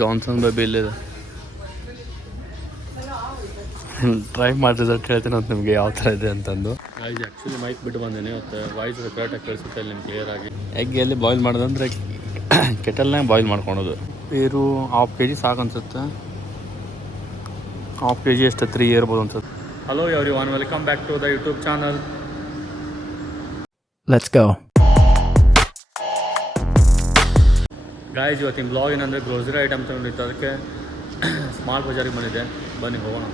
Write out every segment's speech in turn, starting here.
Johnson baby ಇಲ್ಲಿದೆ. Try ಮಾಡಿ result ಹೇಳ್ತೀನಿ ಅಂತ ನಿಮಗೆ ಯಾವ ಥರ ಇದೆ ಅಂತಂದು. ಇದು ಆ್ಯಕ್ಚುಲಿ ಮೈಕ್ ಬಿಟ್ಟು ಬಂದೇನೆ ಮತ್ತು ವಾಯ್ಸ್ ಕರೆಕ್ಟಾಗಿ ಕಳಿಸುತ್ತೆ ಅಲ್ಲಿ ನಿಮ್ಗೆ ಕ್ಲಿಯರ್ ಆಗಿ. ಎಗ್ ಎಲ್ಲಿ ಬಾಯ್ಲ್ ಮಾಡೋದಂದ್ರೆ ಕೆಟಲ್ನಾಗ ಬಾಯ್ಲ್ ಮಾಡ್ಕೊಳೋದು. ಬೇರು ಹಾಫ್ ಕೆ ಜಿ ಸಾಕು ಅನ್ಸುತ್ತೆ. ಹಾಫ್ ಕೆ ಜಿ ಎಷ್ಟು 3 ಇರ್ಬೋದು ಅನ್ಸುತ್ತೆ. Hello everyone, welcome back to the YouTube channel. Let's go. Guys, ಇವತ್ತಿನ ಬ್ಲಾಗ್ ಏನಂದರೆ ಗ್ರೋಸರಿ ಐಟಮ್ ತೊಗೊಂಡಿತ್ತು, ಅದಕ್ಕೆ ಸ್ಮಾರ್ಟ್ ಬಜಾರಿಗೆ ಬಂದಿದ್ದೆ. ಬನ್ನಿ ಹೋಗೋಣ.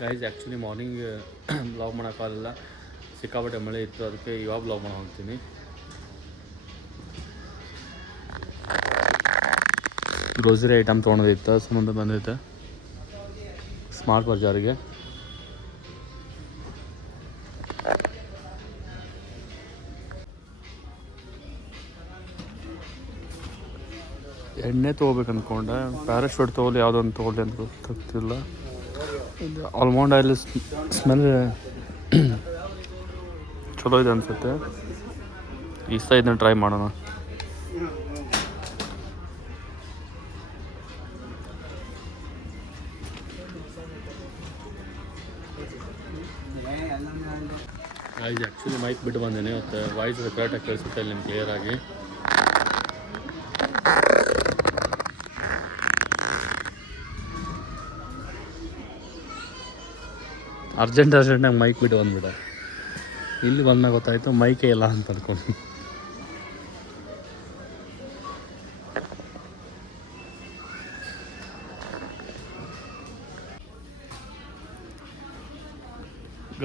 ಗೈಸ್, ಆ್ಯಕ್ಚುಲಿ ಮಾರ್ನಿಂಗ್ ಬ್ಲಾಗ್ ಮಾಡೋಕ್ಕಾಗಲ್ಲ, ಸಿಕ್ಕಾಪಟ್ಟೆ ಮಳೆ ಇತ್ತು, ಅದಕ್ಕೆ ಇವಾಗ ಬ್ಲಾಗ್ ಮಾಡೋ ಹೋಗ್ತೀನಿ. ಗ್ರೋಸರಿ ಐಟಮ್ ತೊಗೊಳೋದಿತ್ತು, ಸಂಬಂಧ ಬಂದೈತೆ ಸ್ಮಾರ್ಟ್ ಬಜಾರಿಗೆ. ಎಣ್ಣೆ ತೊಗೋಬೇಕು ಅಂದ್ಕೊಂಡೆ, ಪ್ಯಾರಾಶೂಟ್ ತೊಗೊಳ್ಳಿ ಯಾವುದೊಂದು ತೊಗೊಳ್ಳಿ ಅಂತ ಗೊತ್ತಾಗ್ತಿಲ್ಲ. ಇದು ಆಲ್ಮಂಡ್ ಆಯಿಲ್ ಸ್ಮೆಲ್ ಚಲೋ ಇದೆ ಅನಿಸುತ್ತೆ. ಈ ಸಹ ಇದನ್ನ ಟ್ರೈ ಮಾಡೋಣ. ಇದು ಆ್ಯಕ್ಚುಲಿ ಮೈಕ್ ಬಿಟ್ಟು ಬಂದೇನೆ ಮತ್ತು ವಾಯ್ಸ್ ಕರೆಕ್ಟಾಗಿ ಕಳಿಸುತ್ತೆ ಅಲ್ಲಿ ನಿಮ್ಗೆ ಕ್ಲಿಯರ್ ಆಗಿ. ಅರ್ಜೆಂಟಾಗಿ ಮೈಕ್ ಬಿಟ್ಟು ಬಂದ್ಬಿಡ. ಇಲ್ಲಿ ಬಂದಾಗ ಗೊತ್ತಾಯಿತು ಮೈಕೇ ಇಲ್ಲ ಅಂತ ಅಂದ್ಕೊಂಡು.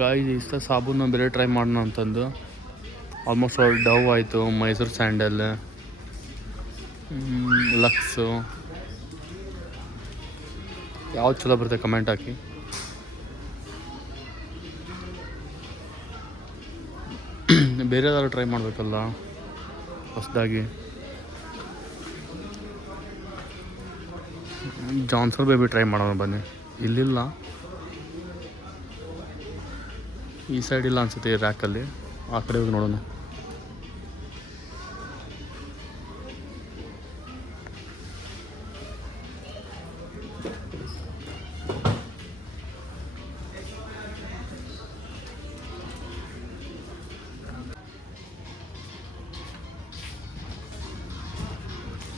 ಗಾಯ್ಸ್, ಇಷ್ಟ ಸಾಬೂನು ಬೇರೆ ಟ್ರೈ ಮಾಡೋಣ ಅಂತಂದು ಆಲ್ಮೋಸ್ಟ್ ಆಲ್ ಡವ್ ಆಯಿತು, ಮೈಸೂರು ಸ್ಯಾಂಡಲ್, ಲಕ್ಸು, ಯಾವ್ದು ಚಲೋ ಬರುತ್ತೆ ಕಮೆಂಟ್ ಹಾಕಿ. ಬೇರೆ ಯಾರು ಟ್ರೈ ಮಾಡಬೇಕಲ್ಲ ಹೊಸದಾಗಿ. ಜಾನ್ಸನ್ ಬೇಬಿ ಟ್ರೈ ಮಾಡೋಣ ಬನ್ನಿ. ಇಲ್ಲಿಲ್ಲ, ಈ ಸೈಡ್ ಇಲ್ಲ ಅನ್ಸುತ್ತೆ ಈ ರ್ಯಾಕಲ್ಲಿ. ಆ ಕಡೆ ಹೋಗಿ ನೋಡೋಣ.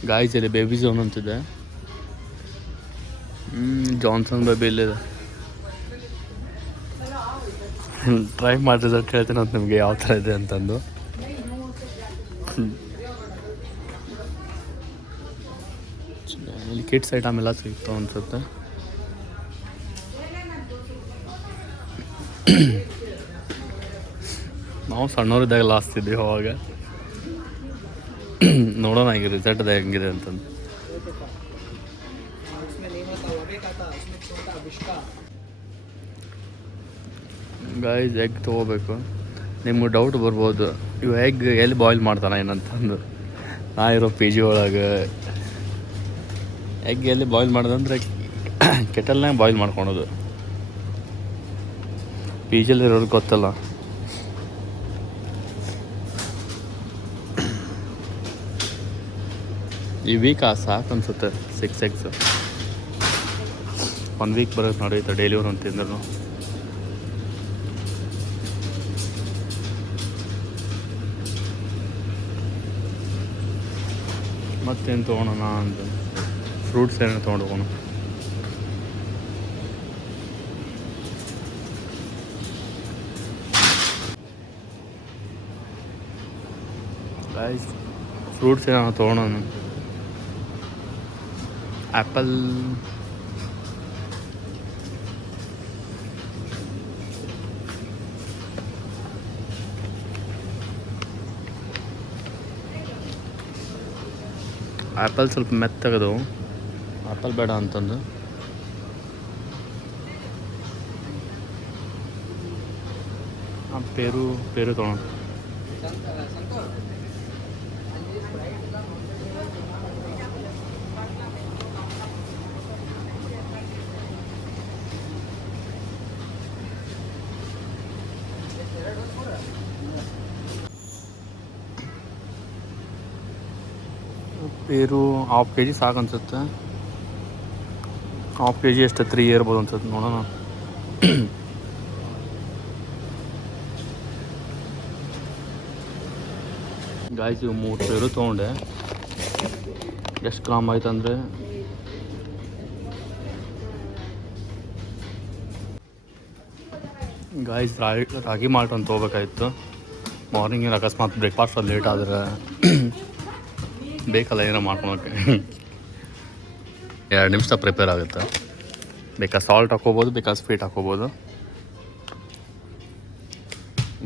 ಗಾಯ್ಸ್, ಇಲ್ಲಿ ಬೇಬಿ ಝೋನ್ ಅಂತಿದೆ. ಜಾನ್ಸನ್ ಬೇಬಿ ಇಲ್ಲಿದೆ. ಟ್ರೈ ಮಾಡಿ ರಿಸಲ್ಟ್ ಹೇಳ್ತೀನಿ ಅಂತ ನಿಮಗೆ ಯಾವ ಥರ ಇದೆ ಅಂತಂದು. ಇಲ್ಲಿ ಕಿಡ್ಸ್ ಐಟಮ್ ಎಲ್ಲ ಸಿಗ್ತಾವೆ ಅನ್ಸುತ್ತೆ. ನಾವು ಸಣ್ಣವರಿದ್ದಾಗೆಲ್ಲ ಆಸ್ತಿದ್ದೀವಿ ಅವಾಗ. ನೋಡೋಣ ಈಗ ರಿಸಲ್ಟ್ ಹೆಂಗಿದೆ ಅಂತಂದು. ಗಾಯ್ಸ್, ಎಗ್ ತೊಗೋಬೇಕು. ನಿಮ್ಗೆ ಡೌಟ್ ಬರ್ಬೋದು, ಇವು ಎಗ್ ಎಲ್ಲಿ ಬಾಯ್ಲ್ ಮಾಡ್ತಾನೆ ಏನಂತಂದು. ನಾ ಇರೋ ಪಿ ಜಿ ಒಳಗೆ ಎಗ್ ಎಲ್ಲಿ ಬಾಯ್ಲ್ ಮಾಡೋದಂದ್ರೆ ಕೆಟಲ್ನಾಗ ಬಾಯ್ಲ್ ಮಾಡ್ಕೊಳೋದು. ಪಿ ಜಿಲಿರೋರು ಗೊತ್ತಲ್ಲ. ಈ ವೀಕ್ ಸಾಕು ಅನ್ಸುತ್ತೆ 6 ಎಗ್ಸ್. 1 ವೀಕ್ ಬರೋದು ನಡೆಯುತ್ತೆ ಡೈಲಿ ಒಂದೊಂದು ತಿಂದ್ರು. ಮತ್ತೇನು ತೊಗೊಳೋಣ ಅಂತ ಫ್ರೂಟ್ಸ್ ಏನೇನು ತೊಗೊಂಡು ಹೋಗೋಣ. ಗೈಸ್ ಫ್ರೂಟ್ಸ್ ಏನಾದ್ರು ತೊಗೊಳೋಣ. ಆ್ಯಪಲ್, ಆ್ಯಪಲ್ ಸ್ವಲ್ಪ ಮೆತ್ತಗದವು, ಆ್ಯಪಲ್ ಬೇಡ ಅಂತಂದು. ಪೇರು ತೊಗೊಳೋಣ. ಪೇರು 1/2 kg ಸಾಕು ಅನ್ಸುತ್ತೆ. 1/2 kg ಎಷ್ಟು 3 ಇರ್ಬೋದು ಅನ್ಸುತ್ತೆ, ನೋಡೋಣ. ಗಾಯ್ಸ್ ಇವು 3 ಪೇರು ತೊಗೊಂಡೆ. ಎಷ್ಟು ಗ್ರಾಮ್ ಆಯ್ತು ಅಂದರೆ ಗಾಯ್ಸ್ ರಾಗಿ ಮಾಲ್ಟ್ ಒಂದು ತೊಗೋಬೇಕಾಗಿತ್ತು. ಮಾರ್ನಿಂಗ್ ಅಕಸ್ಮಾತ್ ಬ್ರೇಕ್ಫಾಸ್ಟ್ ಅದು ಲೇಟ್ ಆದರೆ ಬೇಕಲ್ಲ ಏನೋ ಮಾಡ್ಕೊಳಕ್ಕೆ. 2 ನಿಮಿಷ ಪ್ರಿಪೇರ್ ಆಗುತ್ತೆ. ಬೇಕಾ ಸಾಲ್ಟ್ ಹಾಕೋಬೋದು, ಬೇಕಾ ಸ್ವೀಟ್ ಹಾಕೋಬೋದು.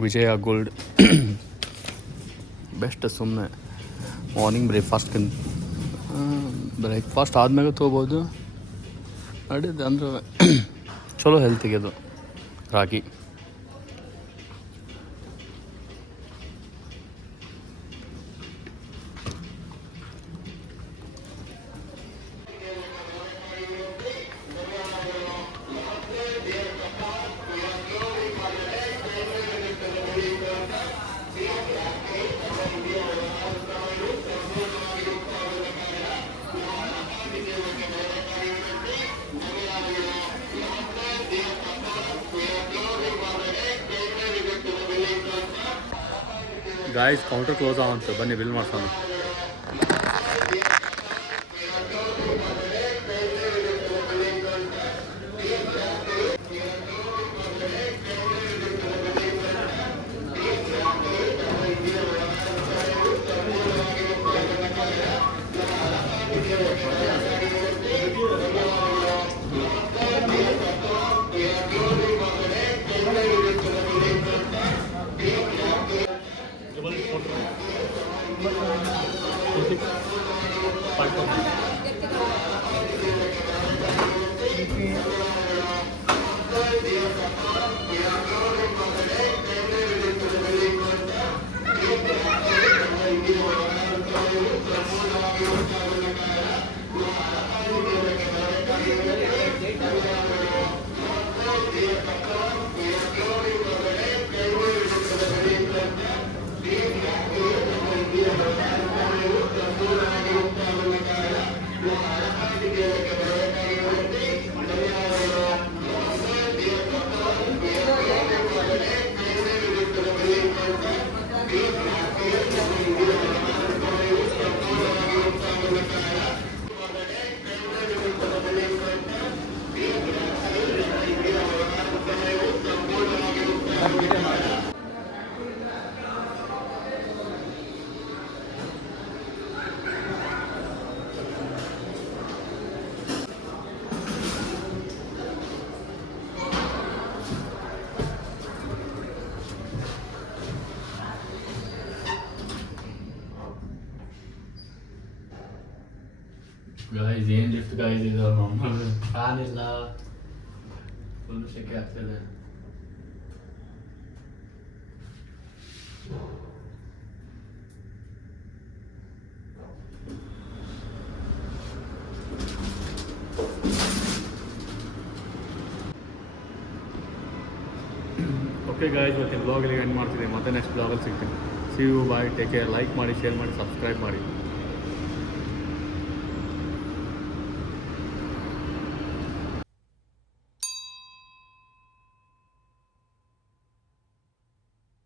ವಿಜಯ ಗೋಲ್ಡ್ ಬೆಸ್ಟ್. ಸುಮ್ಮನೆ ಮಾರ್ನಿಂಗ್ ಬ್ರೇಕ್ಫಾಸ್ಟ್ ಆದಮೇಲೆ ತೊಗೋಬೋದು. ನಡೀದು ಅಂದ್ರೆ ಚಲೋ ಹೆಲ್ತಿಗೆ ಅದು ರಾಗಿ. ಗಾಯ್ಸ್ ಕೌಂಟರ್ ಕ್ಲೋಸ್ ಆಗುತ್ತೆ, ಬನ್ನಿ ಬಿಲ್ ಮಾಡ್ಸೋಣ. ಗೈಸ್ ಏನು ಲಿಫ್ಟ್ ಗೈಸ್ ಇದು ನಾರ್ಮಲ್ ಫ್ಯಾನ್ ಇಲ್ಲ, ಫುಲ್ ಸೆಕೆ ಆಗ್ತಿದೆ. ಓಕೆ ಗೈಸ್, ಇವತ್ತಿನ ಬ್ಲಾಗ್ ಇಲ್ಲಿ ಎಂಡ್ ಮಾಡ್ತಿದ್ದೀನಿ. ಮತ್ತೆ ನೆಕ್ಸ್ಟ್ ಬ್ಲಾಗಲ್ಲಿ ಸಿಗ್ತೀನಿ. See you, bye, take care. Like ಮಾಡಿ, ಶೇರ್ ಮಾಡಿ, ಸಬ್ಸ್ಕ್ರೈಬ್ ಮಾಡಿ.